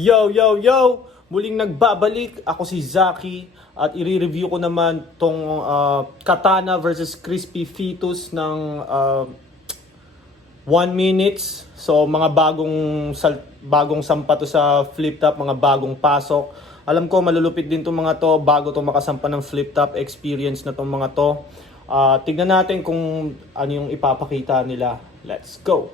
Yo, yo, yo! Muling nagbabalik. Ako si Zaki at i-review ko naman tong Katana versus Crispy Fetus ng 1 minutes. So mga bagong sampa to sa flip top, mga bagong pasok. Alam ko malulupit din tong mga to bago to makasampa ng flip top experience na tong mga to. Tignan natin kung ano yung ipapakita nila. Let's go!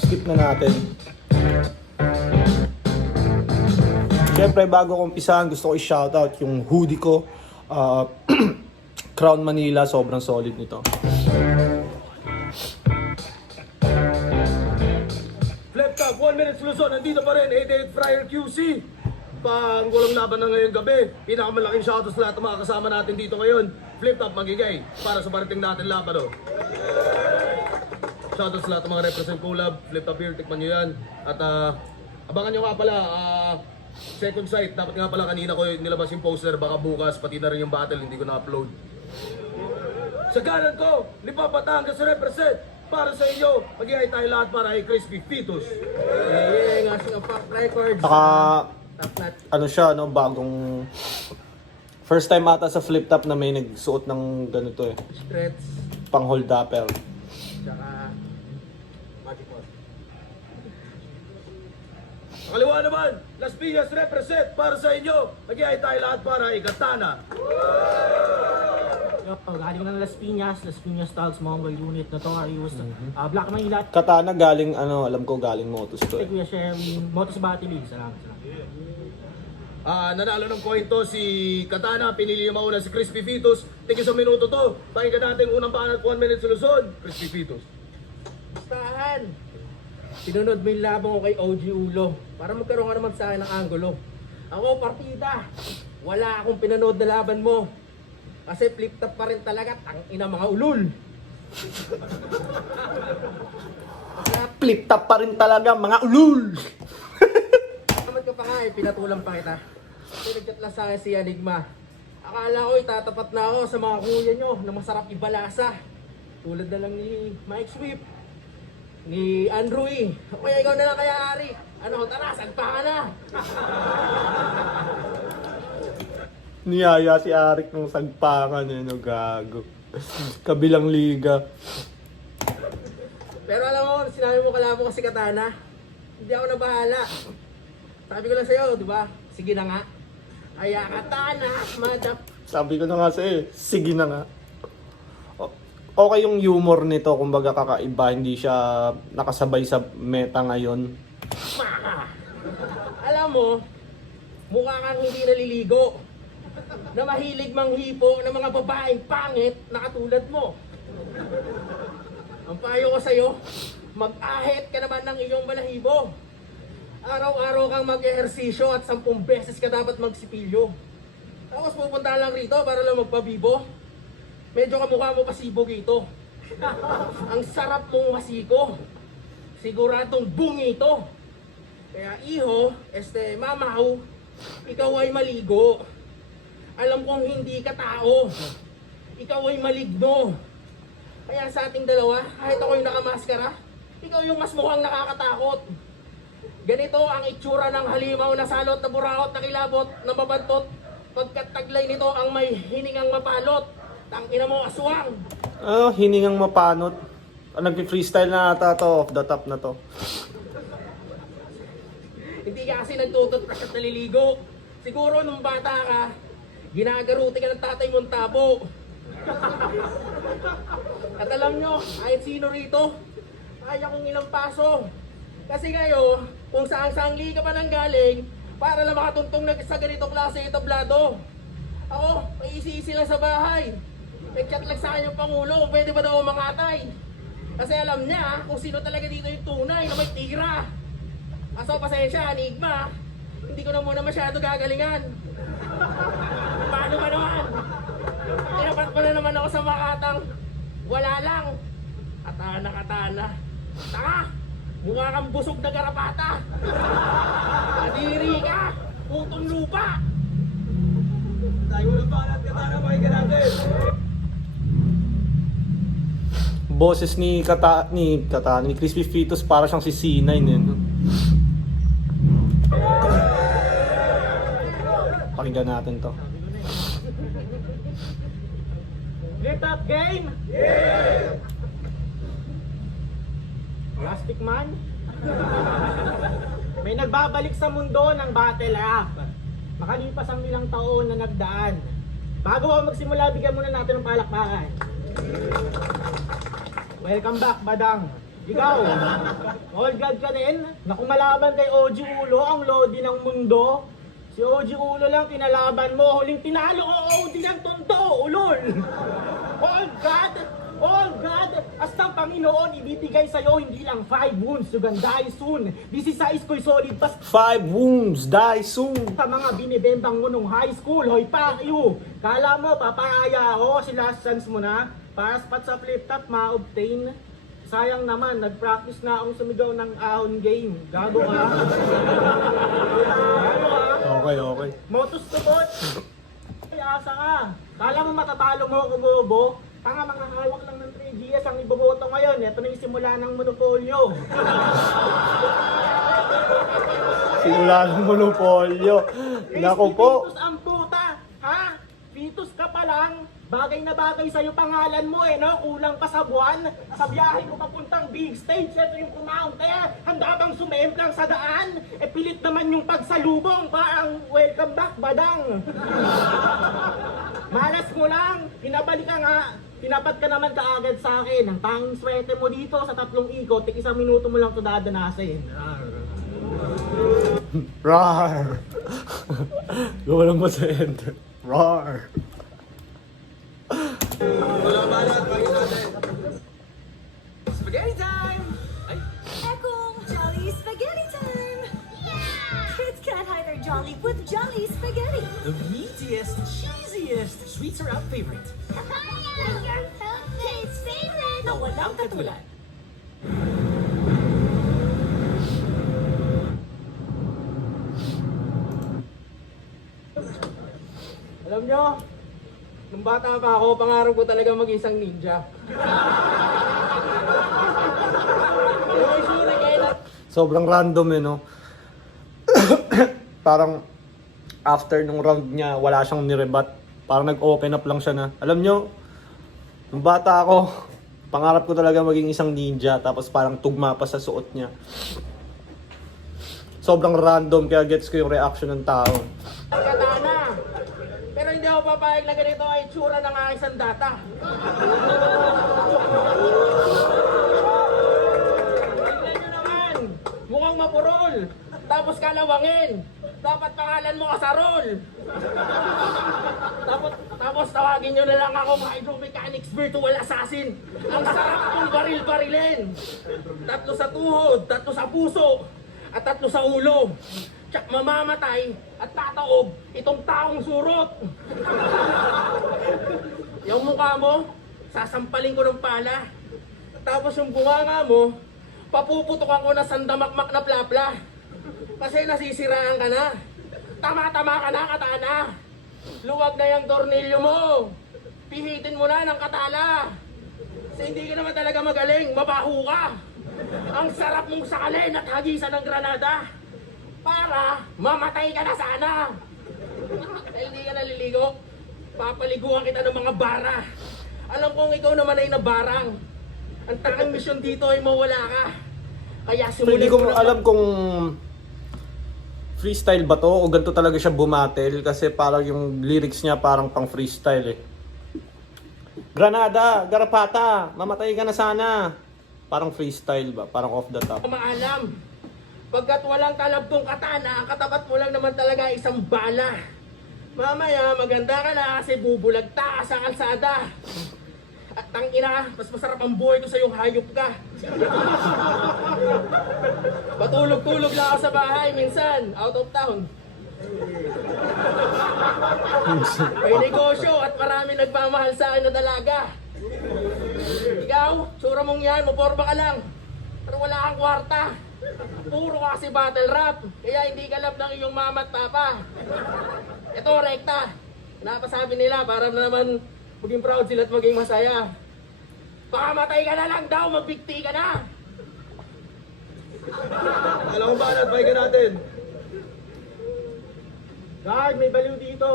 Skip na natin. Siyempre, bago ko umpisahan, gusto ko i-shoutout yung hoodie ko. Crown Manila, sobrang solid nito. Flip top, 1 minute Luzon, nandito pa rin, 88 Fryer QC. Panggulong laban na ngayong gabi. Pinakamalaking shoutout sa lahat ng mga kasama natin dito ngayon. Flip top, magigay para sa parating natin laban. Shoutout sa lahat ng mga represent collab. Flip top beer, tikman nyo yan. At abangan nyo nga pala, second sight. Dapat nga pala kanina ko nilabas yung poster. Baka bukas, pati na rin yung battle, hindi ko na-upload. Sa ganan ko, Lipa Batangas represent. Para sa inyo, mag-ihay tayo lahat para kay Crispy Fetus. Nga siya Pop Records. Saka, Top notch. ano siya, no, bagong... First time ata sa flip top na may nagsuot ng ganito eh. Threads. Pang hold upper. Tsaka Magic Wand. Ang kaliwa naman, Las Piñas represent. Para sa inyo, mag-ihay tayo lahat para kay Katana. Galing ng Las Piñas Dogs, Mongol Unit, Notorious, Black Manila, Katana galing, ano, alam ko galing Motos to eh. Kuya Sherwin, Motos Battle League. Salamat. Nanalo ng coin to si Katana, pinili yung mauna si Crispy Fetus. Tingin sa minuto to. Pakinggan natin unang panat 1 minute sa Luzon. Crispy Fetus. Bastahan! Sinunod mo yung labang ko kay OG Ulo para magkaroon ka naman sa akin ng angulo. Ako, partida, wala akong pinanood na laban mo. Kasi flip top pa rin talaga, tangina mga ulul. Flip top pa rin talaga, mga ulul! Kamad ka pa nga eh, pinatulang pa kita. Pinagchat lang sa akin si Enigma. Akala ko itatapat na ako sa mga kuya nyo na masarap ibalasa. Tulad na lang ni Mike Swift, ni Andrew E. Kaya ikaw na lang kaya Ari. Ano, tara, sagpa ka na. Niyaya si Arik nung sagpakan eh, no, gago. Kabilang liga. Pero alam mo, sinabi mo kalabo ko si Katana, hindi ako na bahala. Sabi ko lang sa'yo, di ba? Sige na nga. Aya Katana, madap. Sabi ko na nga sa'yo, sige na nga. Okay yung humor nito, kumbaga kakaiba, hindi siya nakasabay sa meta ngayon. Maka! Alam mo, mukha kang hindi naliligo. Na mahilig manghipo ng mga babaeng pangit na katulad mo. Ang payo ko sa'yo, mag-ahit ka naman ng iyong balahibo. Araw-araw kang mag-ehersisyo at 10 beses ka dapat magsipilyo. Tapos pupunta lang rito para lang magpabibo. Medyo kamukha mo pasibo dito. Ang sarap mong masiko. Siguradong bungi ito. Kaya iho, mamaw, ikaw ay maligo. Alam kong hindi ka tao. Ikaw ay maligno. Kaya sa ating dalawa, kahit ako'y nakamaskara, ikaw yung mas mukhang nakakatakot. Ganito ang itsura ng halimaw na salot na buraot na kilabot na mabantot. Pagkat taglay nito ang may hiningang mapalot. Tangina mo, aswang! Hiningang mapanot. Nag-freestyle na ata to, off the top na to. Hindi ka kasi nagtututbrush at naliligo. Siguro nung bata ka, ginagaruti ka ng tatay mong tabo. At alam nyo, kahit sino rito, kaya kong ilang paso. Kasi kayo, kung saan-saan liga pa nang galing, para lang makatuntong sa ganitong klase itablado. Ako, paisi-isi lang sa bahay. Nag-chat lang sa akin yung Pangulo kung pwede ba daw mangatay. Kasi alam niya kung sino talaga dito yung tunay na may tira. Kaso pasensya, Enigma, hindi ko na muna masyado gagalingan. Paano ba naman? Tinapat pa na naman ako sa makatang wala lang. At Katana. Taka! Mukha kang busog na garapata. Kadiri ka! Putong lupa! Boses ni Crispy Fetus para siyang si C9 eh. No? Pakinggan natin to. Flip up game? Yeah! Plastic man? May nagbabalik sa mundo ng battle rap. Makalipas ang ilang taon na nagdaan. Bago ako magsimula, bigyan muna natin ng palakpakan. Welcome back, Badang. Ikaw, all God ka din na kumalaban kay OG Ulo, ang lodi ng mundo. Si OG Ulo lang kinalaban mo, huling tinalo ko OG ng tondo, ulol. All God, hasta ang Panginoon ibibigay sa'yo hindi lang 5 wounds, you can die soon. 16 ko'y solid pas 5 wounds, die soon. sa mga binibembang mo nung high school, hoy fuck you. Kala mo, papaya ako, si last chance mo na, para spot sa flip top, ma-obtain. Sayang naman, nag-practice na akong sumigaw ng ahon game. Gago ka. Gago ka. Okay. Motus to bot. Ay, asa ka. Kala mo matatalo mo, kumobo. Tanga, mga hawak lang ng 3 GS ang iboboto ngayon. Ito na yung simula ng monopolyo. Simula ng monopolyo. Nako po. Fetus ang puta, ha? Fetus ka pa lang. Bagay na bagay sa'yo pangalan mo no? Kulang pa sa buwan. Sa biyahe ko papuntang big stage, ito yung kumaon. Kaya handa bang sumemplang sa daan? Pilit naman yung pagsalubong. Parang welcome back, Badang. Malas mo lang. Pinabalik ka nga. Pinapat ka naman kaagad sa akin. Ang tanging swerte mo dito sa 3 ikot, 1 minuto mo lang ito dadanasin. Rar. Gawa lang ba sa enter? Rar. Wala balat, pakinggan natin. Spaghetti time! Ay, Ekong Jolly Spaghetti time! Yeah! Kids can't hide their jolly with Jolly Spaghetti. the meatiest, cheesiest sweets are our favorite. Your toothpaste favorite! Na walang katulad. Alam nyo, nung bata pa ako, pangarap ko talaga maging isang ninja. Yung sure kayo Sobrang random no? Parang after nung round niya, wala siyang nirebat. Parang nag-open up lang siya na, alam nyo, nung bata ako, pangarap ko talaga maging isang ninja. Tapos parang tugma pa sa suot niya. Sobrang random, kaya gets ko yung reaction ng tao. katana. Pero hindi ako papayag na ganito ay tsura ng aking sandata. Tingnan nyo naman, mukhang mapurol. Tapos kalawangin. Dapat pangalan mo Kasarol. Tapos tawagin nyo na lang ako hydromechanics virtual assassin. Ang sarap kong baril-barilin. 3 sa tuhod, 3 sa puso, at 3 sa ulo. Tsak mamamatay at tataob itong taong surot. Yung mukha mo, sasampalin ko ng pala. Tapos yung bunganga mo, papuputokan ko na sandamakmak na plapla. Kasi nasisiraan ka na. Tama-tama ka na, katana. Luwag na yung tornilyo mo. Pihitin mo na ng katala. Kasi hindi ka naman talaga magaling, mabaho ka. Ang sarap mong sakalin at hagisan ng granada. Para mamatay ka na sana. Dahil hindi ka naliligo, papaliguan kita ng mga bara. Alam kong ikaw naman ay nabarang. Ang tanging misyon dito ay mawala ka. Kaya So, hindi simulan ko mo na alam kung freestyle ba to o ganito talaga siya bumatel kasi parang yung lyrics niya parang pang freestyle eh. Granada, garapata, mamatay ka na sana. Parang freestyle ba? Parang off the top. maalam. Pagkat walang talabtong katana, ang katapat mo lang naman talaga isang bala. Mamaya, maganda ka na kasi bubulagta ka sa kalsada. At tangina, mas masarap ang buhay ko sa yung hayop ka. Patulog-tulog lang ako sa bahay minsan, out of town. May negosyo at marami nagmamahal sa akin na dalaga. Ikaw, Ikaw, tsura mong yan, maporma ka lang. Pero wala kang kwarta. Puro kasi battle rap. Kaya hindi ka love ng iyong mama at papa. Ito, rekta. Napasabi nila para na naman maging proud sila at maging masaya. Pakamatay ka na lang daw, magbigti ka na. Alam mo ba, nag-buy ka natin. Guard, may baliw dito.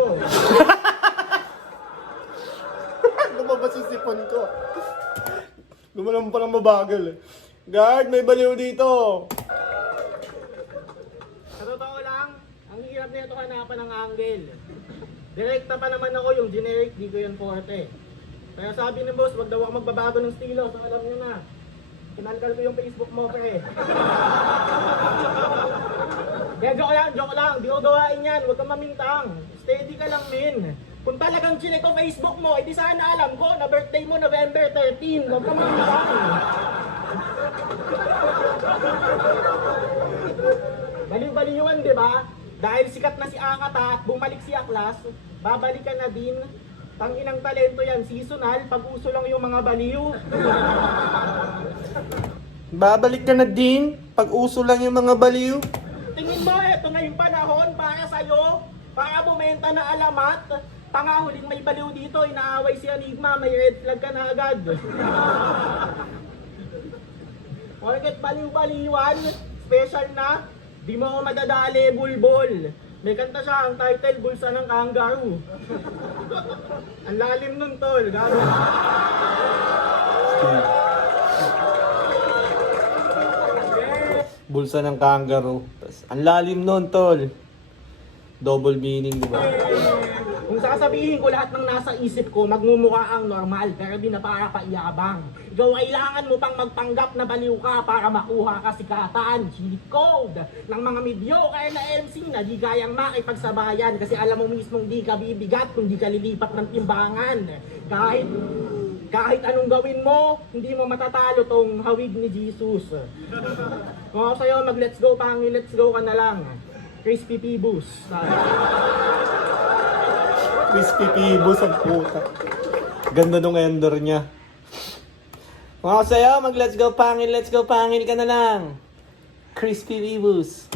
Lumabas yung sipon ko. Gumalang pa ng mabagal eh. Guard, may baliw dito. Sa totoo lang, ang hirap nito hanapan ng angle. Direkta pa naman ako, yung generic, di ko yun forte. Kaya sabi ni boss, wag daw ako magbabago ng stilo, so alam nyo na. Kinalkal ko yung Facebook mo, pre. Kaya joke lang, di ko gawain yan, huwag kang mamintang. Steady ka lang, min. Kung talagang chinek ko Facebook mo, edi sana alam ko na birthday mo November 13, huwag kang mamintang. Baliw-baliwan, di ba? Dahil sikat na si Akata at bumalik si Aklas, babalik ka na din. Tanginang talento yan, seasonal, pag-uso lang yung mga baliw. Babalik ka na din pag uso lang yung mga baliw. Tingin mo, eto na yung panahon para sa'yo, para bumenta na alamat. Tanga, huling may baliw dito, inaaway si Enigma, may red flag ka na agad. Porket baliw-baliwan, special na, di mo ako madadali, bulbol. May kanta siya, ang title, Bulsa ng Kangaroo. Ang lalim nun, tol. Gago. Bulsa ng kangaroo. Tas, ang lalim nun, tol. Double meaning, di ba? Kung sasabihin ko lahat ng nasa isip ko, magmumukha ang normal, pero di na para paiyabang. Ikaw kailangan mo pang magpanggap na baliw ka para makuha ka sikatan. Cheat code ng mga mediocre na MC na di kayang makipagsabayan kasi alam mo mismong di ka bibigat kung di ka lilipat ng timbangan. Kahit anong gawin mo, hindi mo matatalo tong hawig ni Jesus. Kung ako sa'yo, mag-let's go Pangil, let's go ka na lang. Crispy Pibus. Crispy Pibos ang puta. Ganda nung ender niya. Kung ako sa'yo, mag-let's go Pangil ka na lang. Crispy Pibos.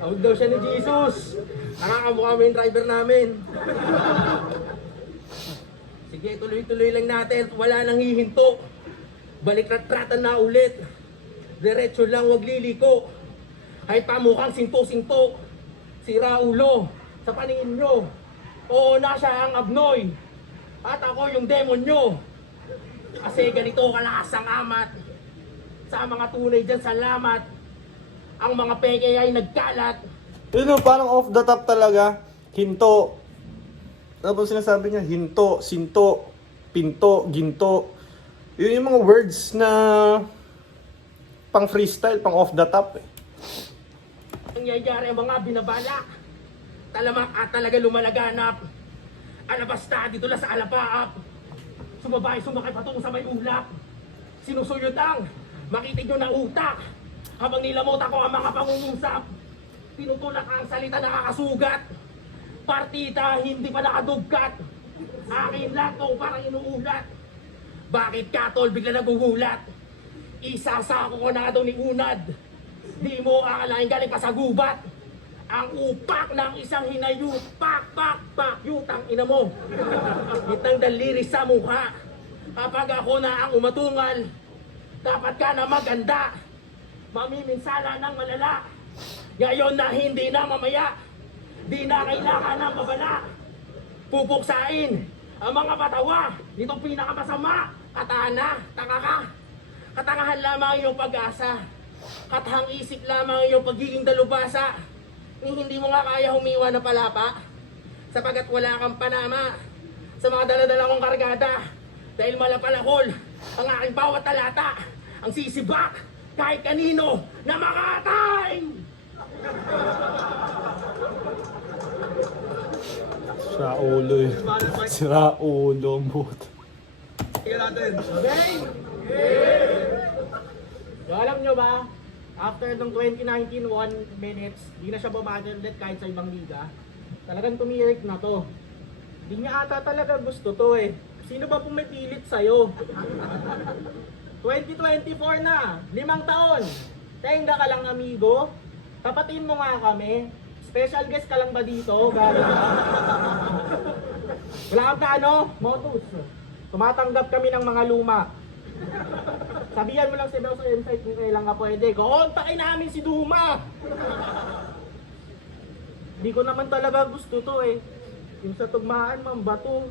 Tawag daw siya ni Jesus. Nakakamukha mo yung driver namin. Sige, tuloy-tuloy lang natin. Wala nang hihinto. Balik-ratratan na ulit. Diretso lang, wag liliko. Kahit pa mukhang sinto-sinto. Sira ulo. Sa paningin nyo. Oo na siya ang abnoy. At ako yung demon nyo. Kasi ganito kalakas ang amat. Sa mga tunay dyan, salamat. Ang mga peke ay nagkalat. Yun o, parang off the top talaga. Hinto. Tapos sinasabi niya, hinto, sinto, pinto, ginto. Yun yung mga words na pang freestyle, pang off the top eh. Nangyayari ang mga binabalak. Talamak at talaga lumalaganap. Alabasta dito lang sa alapaap. Sumakay patungo sa may ulap. Sinusuyod ang makitig nyo na utak. Habang nilamot ako ang mga pangungusap. Tinutulak ang salita nakakasugat. Partita hindi pa nakadugkat. Akin lang to parang inuulat. Bakit ka tol bigla nagugulat? Isasako ko na daw ni Unad. Di mo akalain galing pa sa gubat. Ang upak ng isang hinayut. Pak, pak, pak, yutang ina mo. Itang daliri sa mukha. Kapag ako na ang umatungal, dapat ka na maganda. Mamiminsala ng malala. Ngayon na hindi na mamaya. Di na kailangan ng babala. Pupuksain ang mga patawa. Dito pinakamasama. Katana, taka ka. Katangahan lamang iyong pag-asa. Katahang isip lamang iyong pagiging dalubasa. Ni hindi mo nga kaya humiwa na palapa. Sapagat wala kang panama sa mga daladala kong kargada. Dahil malapalakol ang aking bawat talata. Ang sisibak kahit kanino na makatay. Sira ulo eh. Sira ulo ang buto. Tingnan natin. Game! So alam nyo ba, after ng 2019, 1 minutes, di na siya bumattle ulit kahit sa ibang liga. Talagang tumirik na to. Hindi niya ata talaga gusto to eh. Sino ba pumipilit sa'yo? 2024 na, 5 taon. Tenga ka lang amigo. Tapatin mo nga kami. Special guest ka lang ba dito? Galing ka? Wala kang ano, motus. Tumatanggap kami ng mga luma. Sabihan mo lang si Bel sa insight kung kailan ka pwede. Kontakin namin si Duma! Hindi ko naman talaga gusto to eh. Yung sa tugmaan, mambato.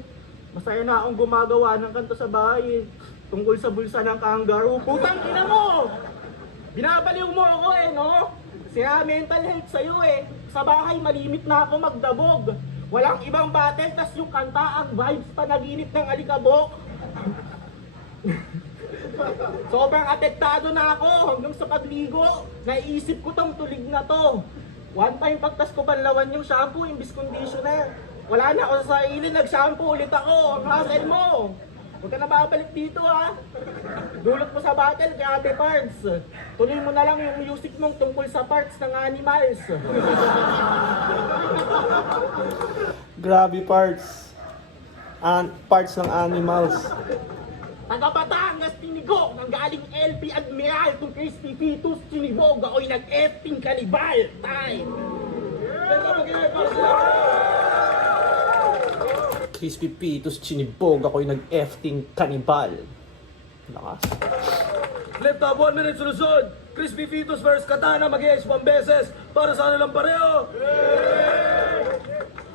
Masaya na akong gumagawa ng kanta sa bahay eh. Tungkol sa bulsa ng kangaroo. Putang ina mo! Binabaliw mo ako eh, no? Sira mental health sa'yo eh. Sa bahay, malimit na ako magdabog. Walang ibang battle, tas yung kanta, ang vibes panaginip ng alikabok. Sobrang apektado na ako hanggang sa pagligo. Naisip ko tong tulig na to. One time pagtas ko banlawan yung shampoo, imbis conditioner. Wala na ako sa sarili, nag-shampoo ulit ako. Ang hassle mo. Huwag ka na babalik dito ha. Dulot mo sa battle kay Ate Pards. Tuloy mo na lang yung music mong tungkol sa parts ng animals. Grabe parts. Parts ng animals. Taga Batangas tinigo nang galing LP Admiral kung Crispy Fetus tinibog ako'y nag-effing kanibal. Time! Crispy Pitos Chinibog, ako'y nag-efting kanibal. Lakas. Left top 1 minute sunod. Crispy Fetus versus Katana, mag-iayos 1 beses para sa kanilang pareho.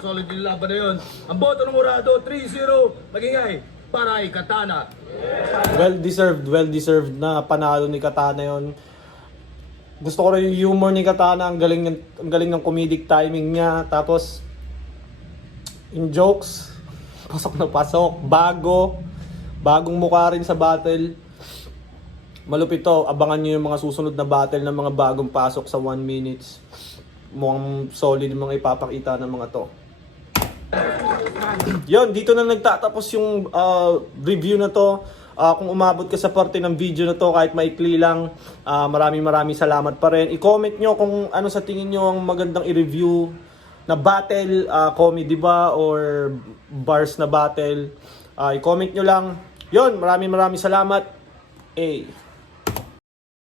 Solid yung laban na yun. Ang boto ng Murado, 3-0. Magingay, para kay Katana. Well deserved na panalo ni Katana yon. Gusto ko rin yung humor ni Katana, ang galing ng comedic timing niya. Tapos yung jokes, pasok na pasok, bagong mukha rin sa battle. Malupit to, abangan nyo yung mga susunod na battle ng mga bagong pasok sa 1 minutes. Mukhang solid yung mga ipapakita ng mga to. Yon, dito na nagtatapos yung review na to. Kung umabot ka sa parte ng video na to, kahit maikli lang, maraming salamat pa rin. I-comment nyo kung ano sa tingin nyo ang magandang i-review na battle, comedy ba or bars na battle. I-comment nyo lang. Yon, maraming salamat.